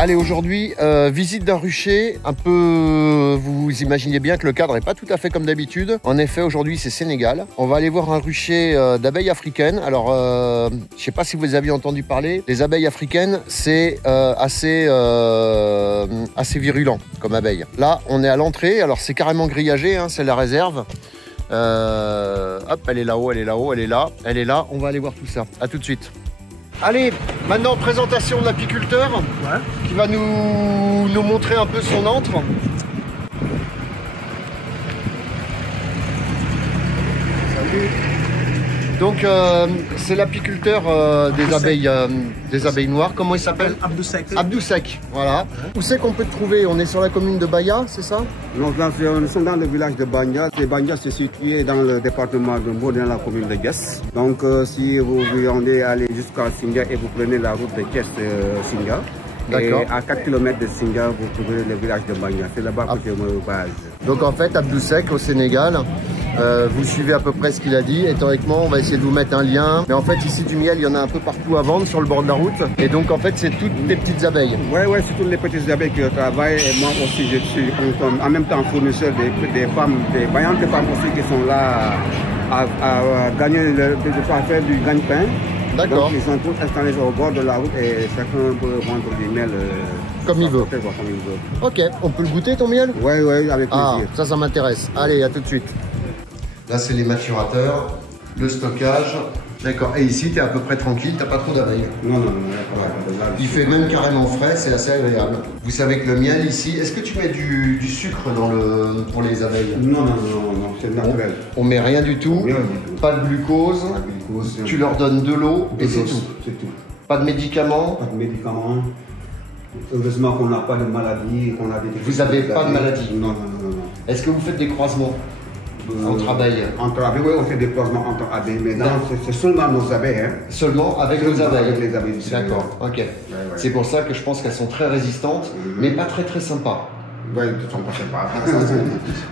Allez, aujourd'hui, visite d'un rucher, un peu, vous imaginez bien que le cadre n'est pas tout à fait comme d'habitude. En effet, aujourd'hui, c'est Sénégal. On va aller voir un rucher d'abeilles africaines. Alors, je ne sais pas si vous aviez entendu parler. Les abeilles africaines, c'est assez virulent comme abeille. Là, on est à l'entrée. Alors, c'est carrément grillagé, hein, c'est la réserve. Hop, elle est là-haut, elle est là-haut, elle est là, elle est là. On va aller voir tout ça. À tout de suite. Allez, maintenant présentation de l'apiculteur qui va nous montrer un peu son antre. Salut. Donc c'est l'apiculteur des abeilles noires. Comment il s'appelle? Abdou Sek. Abdou Sek, voilà. Où c'est qu'on peut te trouver? On est sur la commune de Baya, c'est ça? Donc là, nous sommes dans le village de Banya. Et Banya, c'est situé dans le département de Mbo, dans la commune de Guess. Donc si vous voulez aller jusqu'à Singa et vous prenez la route de Guess-Singa. Et à 4 km de Singa, vous trouvez le village de Banya. C'est là-bas que je me base. Donc en fait, Abdou Sek au Sénégal, vous suivez à peu près ce qu'il a dit. Et théoriquement, on va essayer de vous mettre un lien. Mais en fait, ici, du miel, il y en a un peu partout à vendre sur le bord de la route. Et donc, en fait, c'est toutes des petites abeilles. Oui, c'est toutes les petites abeilles qui travaillent. Et moi aussi, je suis en même temps fournisseur des femmes, des vaillantes femmes aussi qui sont là à gagner, à faire du gagne-pain. D'accord. Ils sont tous installés au bord de la route et chacun peut vendre du miel comme il veut. Ok, on peut le goûter ton miel? Oui, avec plaisir. Ça m'intéresse. Allez, à tout de suite. Là, c'est les maturateurs, le stockage. D'accord. Et ici, tu es à peu près tranquille, tu n'as pas trop d'abeilles? Non. Il fait même carrément frais, c'est assez agréable. Vous savez que le miel ici, est-ce que tu mets du sucre pour les abeilles? Non, c'est naturel. On met rien du tout. Rien du tout. Pas de glucose. Tu leur donnes de l'eau et c'est tout. C'est tout. Pas de médicaments. Pas de médicaments. Heureusement qu'on n'a pas de maladie. Vous n'avez pas de maladie? Non. Est-ce que vous faites des croisements entre abeilles? Entre abeilles, oui, on fait des croisements entre abeilles, mais c'est seulement nos abeilles. Hein. Seulement avec nos abeilles? Avec les abeilles. D'accord, ok. Ouais. C'est pour ça que je pense qu'elles sont très résistantes, mais pas très sympas. Oui, elles ne sont pas sympas.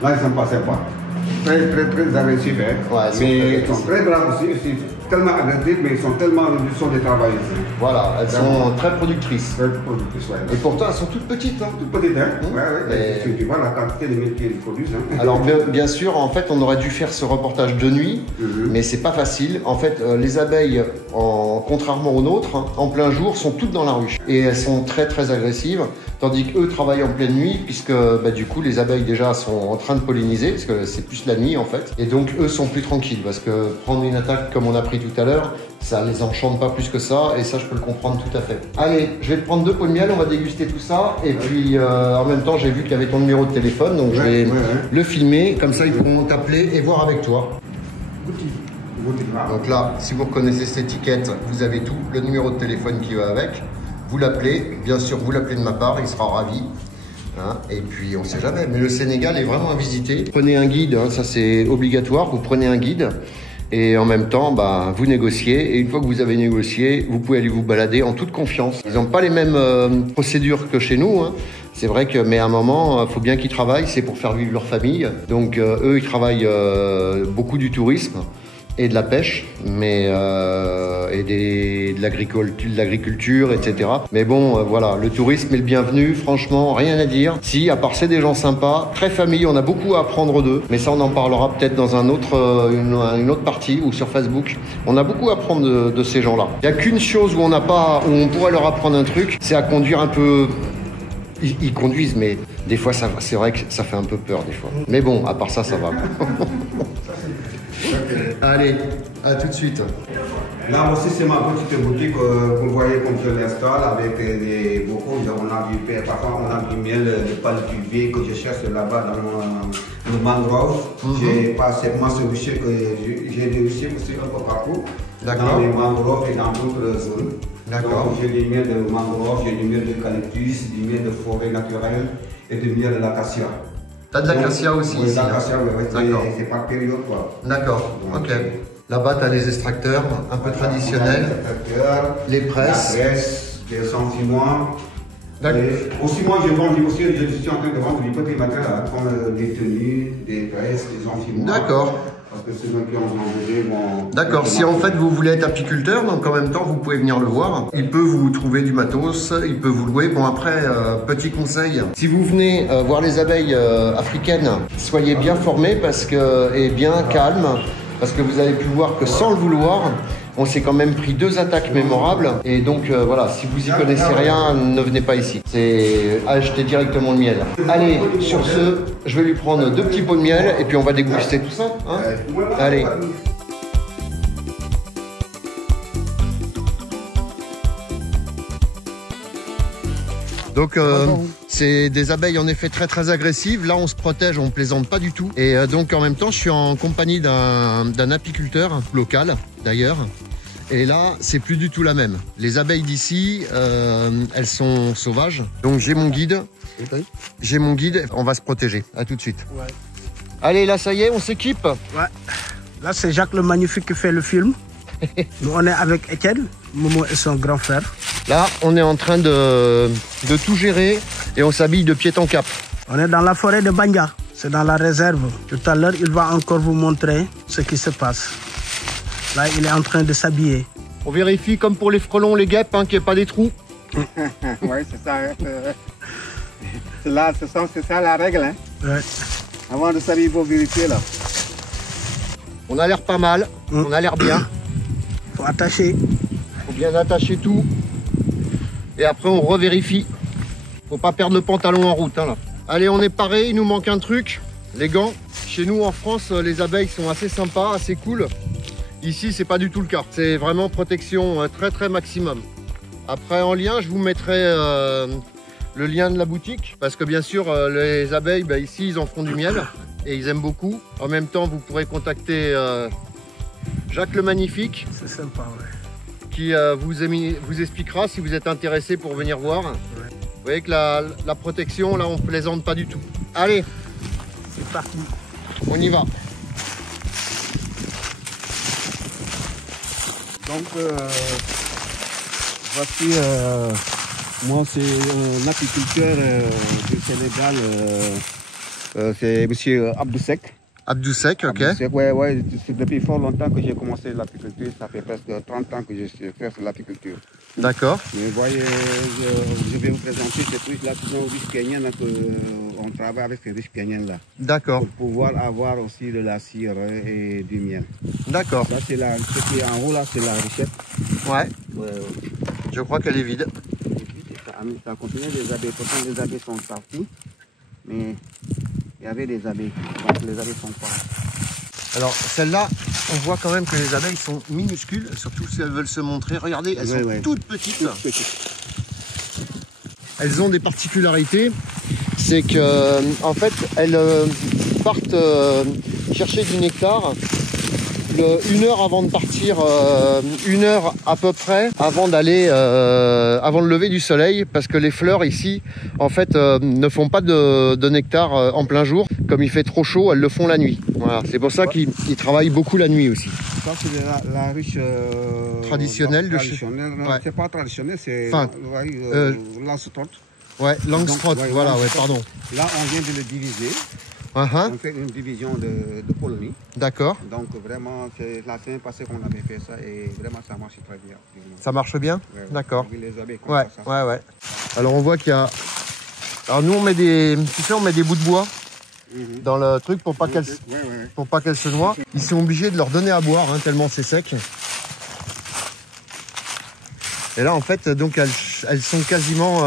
Là, elles ne sont pas sympas. Très agressifs, hein. Ouais, mais ils sont très braves aussi. Tellement agressifs, mais ils sont des travailleuses. Voilà, elles sont très productrices. Très productrices, ouais. Et pourtant, elles sont toutes petites. Hein. Toutes petites, hein. Tu vois la quantité de miel qu'ils produisent. Hein. Alors, bien sûr, en fait, on aurait dû faire ce reportage de nuit, mais c'est pas facile. En fait, les abeilles, contrairement aux nôtres, hein, en plein jour, sont toutes dans la ruche. Et elles sont très agressives, tandis qu'eux travaillent en pleine nuit, puisque du coup, les abeilles déjà sont en train de polliniser, parce que c'est plus la nuit en fait. Et donc, eux sont plus tranquilles, parce que prendre une attaque comme on a pris tout à l'heure, ça les enchante pas plus que ça, et ça, je peux le comprendre tout à fait. Allez, je vais te prendre 2 pots de miel, on va déguster tout ça, et puis en même temps, j'ai vu qu'il y avait ton numéro de téléphone, donc je vais le filmer, comme ça, ils pourront t'appeler et voir avec toi. Donc là, si vous reconnaissez cette étiquette, vous avez tout, le numéro de téléphone qui va avec. Vous l'appelez, bien sûr, vous l'appelez de ma part, il sera ravi. Hein, et puis, on ne sait jamais. Mais le Sénégal est vraiment à visiter. Prenez un guide, hein, ça c'est obligatoire. Vous prenez un guide et en même temps, vous négociez. Et une fois que vous avez négocié, vous pouvez aller vous balader en toute confiance. Ils n'ont pas les mêmes procédures que chez nous. Hein. C'est vrai que, mais à un moment, il faut bien qu'ils travaillent. C'est pour faire vivre leur famille. Donc, eux, ils travaillent beaucoup du tourisme et de la pêche, mais de l'agriculture, etc. Mais bon, voilà, le tourisme est le bienvenu, franchement, rien à dire. Si, à part c'est des gens sympas, très famille, on a beaucoup à apprendre d'eux, mais ça on en parlera peut-être dans une autre partie ou sur Facebook. On a beaucoup à apprendre de ces gens-là. Il n'y a qu'une chose où on pourrait leur apprendre un truc, c'est à conduire un peu. Ils conduisent, mais des fois, c'est vrai que ça fait un peu peur des fois. Mais bon, à part ça, ça va. Allez, à tout de suite. Là aussi, c'est ma petite boutique que vous voyez comme je l'installe avec des bocaux. Parfois, on a du miel de palme-duvet que je cherche là-bas dans le mangrove. J'ai pas seulement ce rucher que j'ai des ruchers aussi un peu partout. Dans les mangroves et dans d'autres zones. D'accord. J'ai du miel de mangrove, j'ai du miel d'eucalyptus, du miel de forêt naturelle et du miel de l'acacia. T'as de l'acacia aussi oui, ici? L'acacia, oui, c'est par période quoi. D'accord, ok. Là-bas, tu as les extracteurs un peu traditionnels, les presses. La presse, des sentiments. Aussi, moi, je suis en train de vendre du petit matériel, comme des tenues, des presses, des enfiments. D'accord. Parce que ceux qui ont enlevé vont... D'accord, si en fait vous voulez être apiculteur, donc en même temps vous pouvez venir le voir. Il peut vous trouver du matos, il peut vous louer. Bon après, petit conseil, si vous venez voir les abeilles africaines, soyez bien formés et bien calme, parce que vous avez pu voir que sans le vouloir, on s'est quand même pris 2 attaques mémorables. Et donc voilà, si vous y connaissez rien, ne venez pas ici. C'est acheter directement le miel. Allez, sur ce, je vais lui prendre 2 petits pots de miel et puis on va déguster tout ça. Hein. Allez. Donc c'est des abeilles en effet très agressives. Là on se protège, on plaisante pas du tout. Et donc en même temps je suis en compagnie d'un apiculteur local d'ailleurs. Et là c'est plus du tout la même. Les abeilles d'ici elles sont sauvages. Donc j'ai mon guide. J'ai mon guide, on va se protéger. À tout de suite. Ouais. Allez là ça y est, on s'équipe. Ouais. Là c'est Jacques le Magnifique qui fait le film. Nous on est avec Étienne, Momo et son grand frère. Là, on est en train de tout gérer et on s'habille de pied en cap. On est dans la forêt de Banga, c'est dans la réserve. Tout à l'heure, il va encore vous montrer ce qui se passe. Là, il est en train de s'habiller. On vérifie comme pour les frelons, les guêpes, hein, qu'il n'y ait pas des trous. Oui, c'est ça. C'est ça la règle. Hein. Ouais. Avant de s'habiller, il faut vérifier là. On a l'air pas mal, on a l'air bien. Faut attacher. Faut bien attacher tout. Et après on revérifie. Faut pas perdre le pantalon en route. Hein, là. Allez, on est paré, il nous manque un truc. Les gants. Chez nous en France, les abeilles sont assez sympas, assez cool. Ici, c'est pas du tout le cas. C'est vraiment protection très maximum. Après en lien, je vous mettrai le lien de la boutique. Parce que bien sûr, les abeilles, ici, ils en font du miel. Et ils aiment beaucoup. En même temps, vous pourrez contacter Jacques le Magnifique. C'est sympa, ouais. Qui vous expliquera si vous êtes intéressé pour venir voir. Ouais. Vous voyez que la protection, là, on plaisante pas du tout. Allez, c'est parti. On y va. Donc, voici, moi, c'est un apiculteur du Sénégal. C'est M. Abdou Sek. Abdou Sek, ok. Ouais, c'est depuis fort longtemps que j'ai commencé l'apiculture. Ça fait presque 30 ans que je fais l'apiculture. D'accord. Mais vous voyez, je vais vous présenter cette ruche-là, c'est une ruche kenyenne. On travaille avec ces ruches kenyenne là. D'accord. Pour pouvoir avoir aussi de la cire et du miel. D'accord. Là, c'est ce qui est en haut, là, c'est la ruchette. Ouais. Je crois qu'elle est vide. Ça contenait des abeilles. Pourtant, les abeilles sont parties. Mais il y avait des abeilles. Donc, les abeilles sont pas. Alors, celle-là, on voit quand même que les abeilles sont minuscules, surtout si elles veulent se montrer. Regardez, elles sont toutes petites. Elles ont des particularités. C'est que, en fait, elles partent chercher du nectar 1 heure avant de partir, 1 heure à peu près avant d'aller, avant le lever du soleil, parce que les fleurs ici, en fait, ne font pas de nectar en plein jour. Comme il fait trop chaud, elles le font la nuit. Voilà, c'est pour ça qu'ils travaillent beaucoup la nuit aussi. Ça, c'est la ruche traditionnelle de chez. Ouais. C'est pas traditionnel, c'est Langstroth. Ouais, Langstroth, voilà, ouais, pardon. Là, on vient de le diviser. On fait une division de colonies. D'accord. Donc vraiment, c'est la semaine passée qu'on avait fait ça et vraiment ça marche très bien. Ça marche bien? Ouais, d'accord. Les abeilles ouais. Alors on voit qu'il y a... Alors nous on met des... Tu sais, on met des bouts de bois dans le truc pour pas qu'elles pour pas qu'elles se noient. Ils sont obligés de leur donner à boire, hein, tellement c'est sec. Et là en fait, donc elles sont quasiment...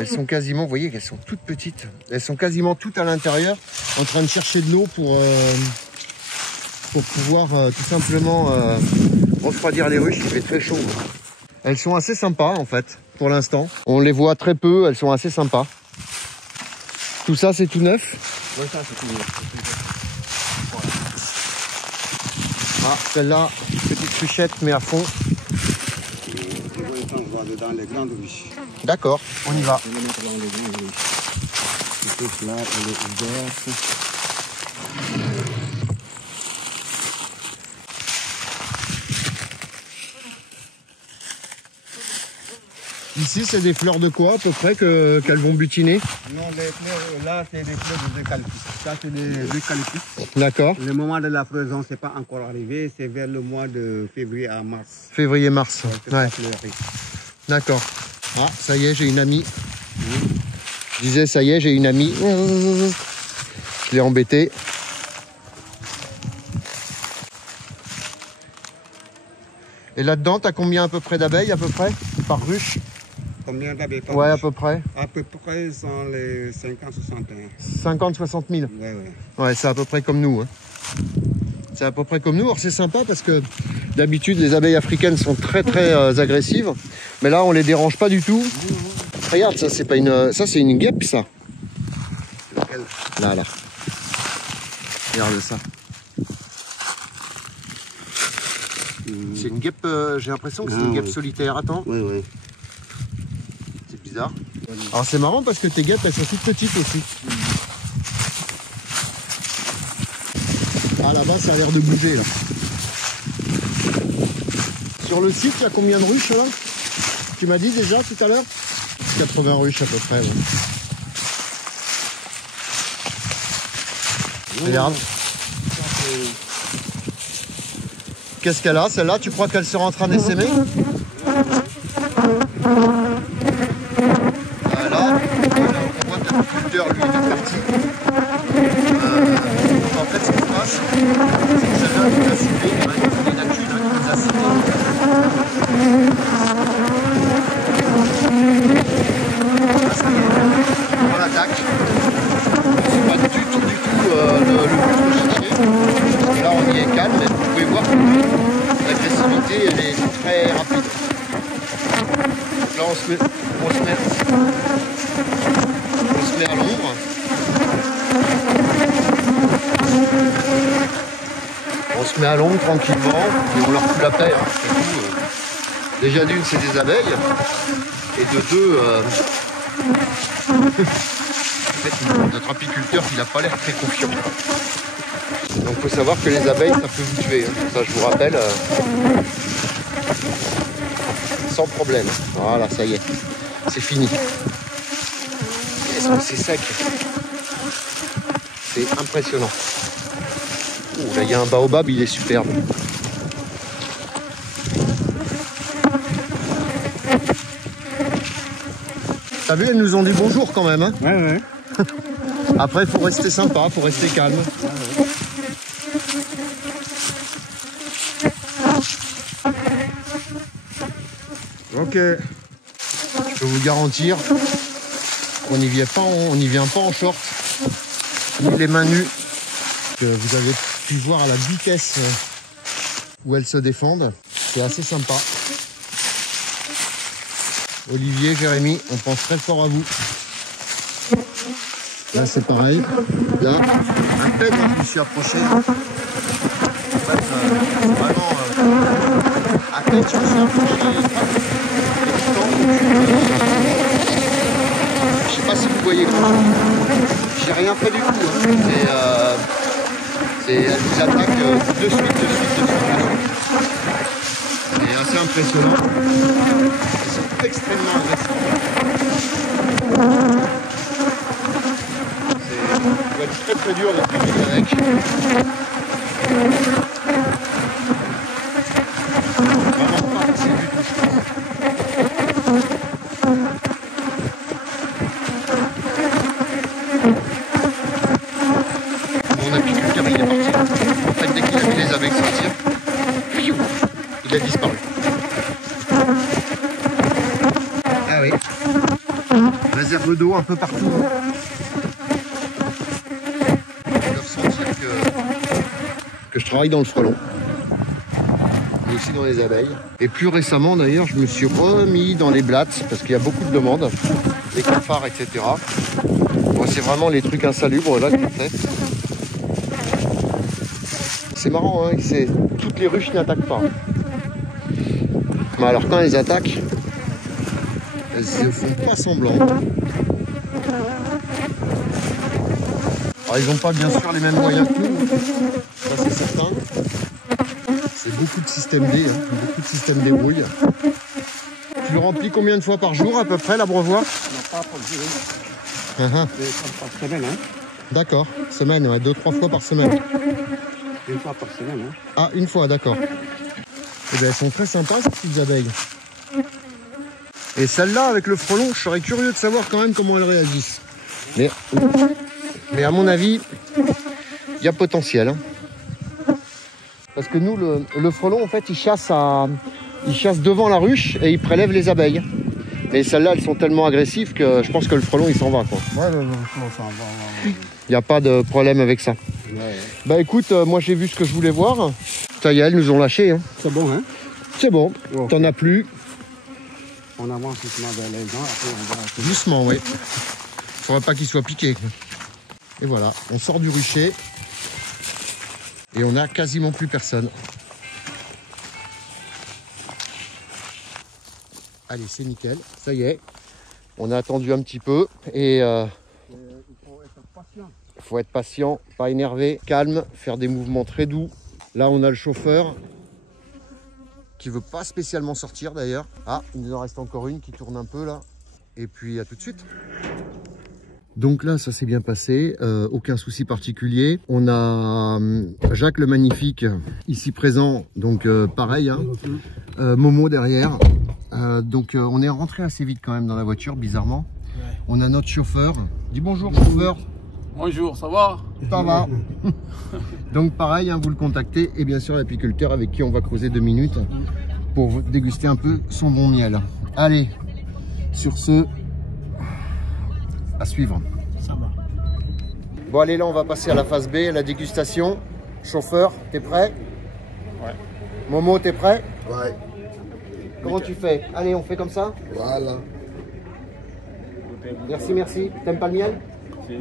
Elles sont quasiment, vous voyez qu'elles sont toutes petites. Elles sont quasiment toutes à l'intérieur, en train de chercher de l'eau pour pouvoir tout simplement refroidir les ruches. Il fait très chaud. Elles sont assez sympas en fait, pour l'instant. On les voit très peu, elles sont assez sympas. Tout ça, c'est tout neuf? Oui, ça, c'est tout neuf. Ah, celle-là, petite ruchette, mais à fond. On va dans les grandes ruches. D'accord, on y va. On va mettre dans les grandes ruches. Cette là, elle est ouverte. Ici, c'est des fleurs de quoi à peu près qu'elles vont butiner? Non, les fleurs, là, c'est des fleurs d'eucalyptus. Ça, c'est des eucalyptus. D'accord. Le moment de la floraison, c'est pas encore arrivé. C'est vers le mois de février à mars. Février-mars. Ouais. Ouais. D'accord. Ah, ça y est, j'ai une amie. Je disais, ça y est, j'ai une amie. Je l'ai embêtée. Et là-dedans, t'as combien à peu près d'abeilles, à peu près, par ruche? Combien d'abeilles par Ouais, à ruche? peu près. À peu près, sont les 50-61. 50-60 000. Ouais, ouais. Ouais, c'est à peu près comme nous. Hein. C'est à peu près comme nous. Alors c'est sympa parce que d'habitude, les abeilles africaines sont très agressives. Mais là, on les dérange pas du tout. Regarde, ça, c'est pas une... Ça, c'est une guêpe, ça. Lequel? Là. Regarde ça. C'est une guêpe, j'ai l'impression que c'est une guêpe solitaire. Attends. Oui, oui. C'est bizarre. Alors c'est marrant parce que tes guêpes, elles sont toutes petites aussi. Ah là-bas, ça a l'air de bouger là. Sur le site, il y a combien de ruches là? Tu m'as dit déjà tout à l'heure? 80 ruches à peu près. Ouais. Regarde. Qu'est-ce qu'elle a, celle-là? Tu crois qu'elle sera en train d'essaimer? Voilà. On voit que l'apiculteur, lui, est tout petit. En fait, ce qui se passe, c'est que chacun nous a ciblé, il y a une actu qui nous a ciblé. On l'attaque. C'est pas du tout le but recherché. Là, on y est calme, mais vous pouvez voir que l'agressivité, elle est très rapide. Donc là, on se met à l'ombre. On se met à l'ombre tranquillement et on leur fout la paix. Hein. Déjà d'une, c'est des abeilles. Et de deux, en fait, notre apiculteur, il n'a pas l'air très confiant. Donc il faut savoir que les abeilles, ça peut vous tuer. Hein. Ça, je vous rappelle, sans problème. Voilà, ça y est, c'est fini. C'est sec. C'est impressionnant. Ouh, là, il y a un baobab, il est superbe. T'as vu, elles nous ont dit bonjour quand même. Hein. Ouais. Après, il faut rester sympa, il faut rester calme. Ok. Je peux vous garantir qu'on n'y vient pas en short, ni les mains nues. Que vous avez pu voir à la vitesse où elles se défendent. C'est assez sympa. Olivier, Jérémy, on pense très fort à vous. Là, c'est pareil. Là, à peine je me suis approché. En fait, vraiment, à peine je me suis approché. Je sais pas si vous voyez grand chose. J'ai rien fait du tout. Hein. Elle nous attaque de suite. C'est assez impressionnant. Ils sont extrêmement agressifs. Ça va être très dur de vivre avec. Vraiment pas facile du tout, je pense. Mon apiculteur, il est parti. En fait, dès qu'il a vu les abeilles sortir, il a disparu. Ah oui. Réserve d'eau un peu partout. Je dois ressentir que je travaille dans le frelon. Et aussi dans les abeilles. Et plus récemment d'ailleurs, je me suis remis dans les blattes parce qu'il y a beaucoup de demandes. Les cafards, etc. Bon, c'est vraiment les trucs insalubres là qu'on fait. C'est marrant, hein, toutes les ruches n'attaquent pas. Mais alors quand elles attaquent, elles ne font pas semblant. Alors ils n'ont pas bien sûr les mêmes moyens que nous, ça c'est certain. C'est beaucoup de système D, hein, beaucoup de système débrouille. Tu le remplis combien de fois par jour à peu près, l'abreuvoir? Non, pas par jour. Par semaine, hein. D'accord, semaine, ouais, 2-3 fois par semaine. Une fois par semaine, hein. Ah, une fois, d'accord. Eh bien, elles sont très sympas, ces petites abeilles. Et celle-là, avec le frelon, je serais curieux de savoir quand même comment elles réagissent. Mais à mon avis, il y a potentiel. Hein. Parce que nous, le frelon, en fait, il chasse devant la ruche et il prélève les abeilles. Mais celles-là, elles sont tellement agressives que je pense que le frelon, il s'en va, quoi. Ouais, le frelon s'en va. Il n'y a pas de problème avec ça. Ouais. Bah écoute, moi j'ai vu ce que je voulais voir. Ça y est, elles nous ont lâchés. Hein. C'est bon, hein? C'est bon, Oh. t'en as plus. On avance doucement vers les gens, après on va... Doucement, oui. Faudrait pas qu'ils soient piqués. Et voilà, on sort du rucher. Et on a quasiment plus personne. Allez, c'est nickel, ça y est. On a attendu un petit peu et il faut être patient. faut être patient, pas énervé, calme, faire des mouvements très doux. Là, on a le chauffeur qui veut pas spécialement sortir d'ailleurs. Ah, il nous en reste encore une qui tourne un peu là. Et puis à tout de suite. Donc là, ça s'est bien passé, aucun souci particulier. On a Jacques le Magnifique ici présent, donc pareil, hein, Momo derrière. Donc on est rentré assez vite quand même dans la voiture, bizarrement. Ouais. On a notre chauffeur. Dis bonjour chauffeur. Bonjour, ça va? Ça va. Donc pareil, hein, vous le contactez et bien sûr l'apiculteur avec qui on va creuser 2 minutes pour déguster un peu son bon miel. Allez, sur ce, à suivre. Ça va. Bon allez, là on va passer à la phase B, à la dégustation. Chauffeur, t'es prêt? Ouais. Momo, t'es prêt? Ouais. Comment tu fais? Allez, on fait comme ça? Voilà. Merci, merci. T'aimes pas le miel? Si.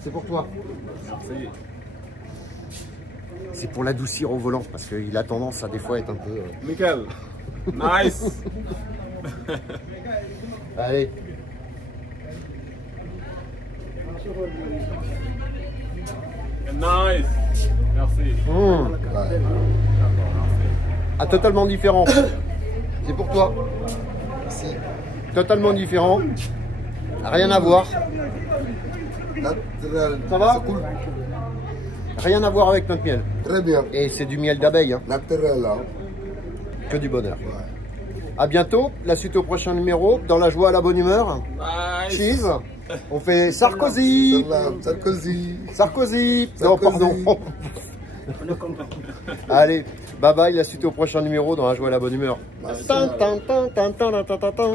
C'est pour toi. Merci. C'est pour l'adoucir au volant, parce qu'il a tendance à des fois être un peu... Nickel. Nice. Allez. Nice. Merci. Ah, totalement différent. C'est pour toi. Merci. Totalement différent. Rien à voir. Naturel. Ça va? C'est cool. Rien à voir avec notre miel. Très bien. Et c'est du miel d'abeille. Hein. Naturel, hein. Que du bonheur. Ouais. À bientôt. La suite au prochain numéro. Dans la joie, à la bonne humeur. Nice. Cheese. On fait Sarkozy. Sarkozy. Sarkozy. Non, pardon. Allez, bye bye. La suite au prochain numéro dans la joie, à la bonne humeur. Merci. Tan, tan, tan, tan, tan, tan, tan, tan.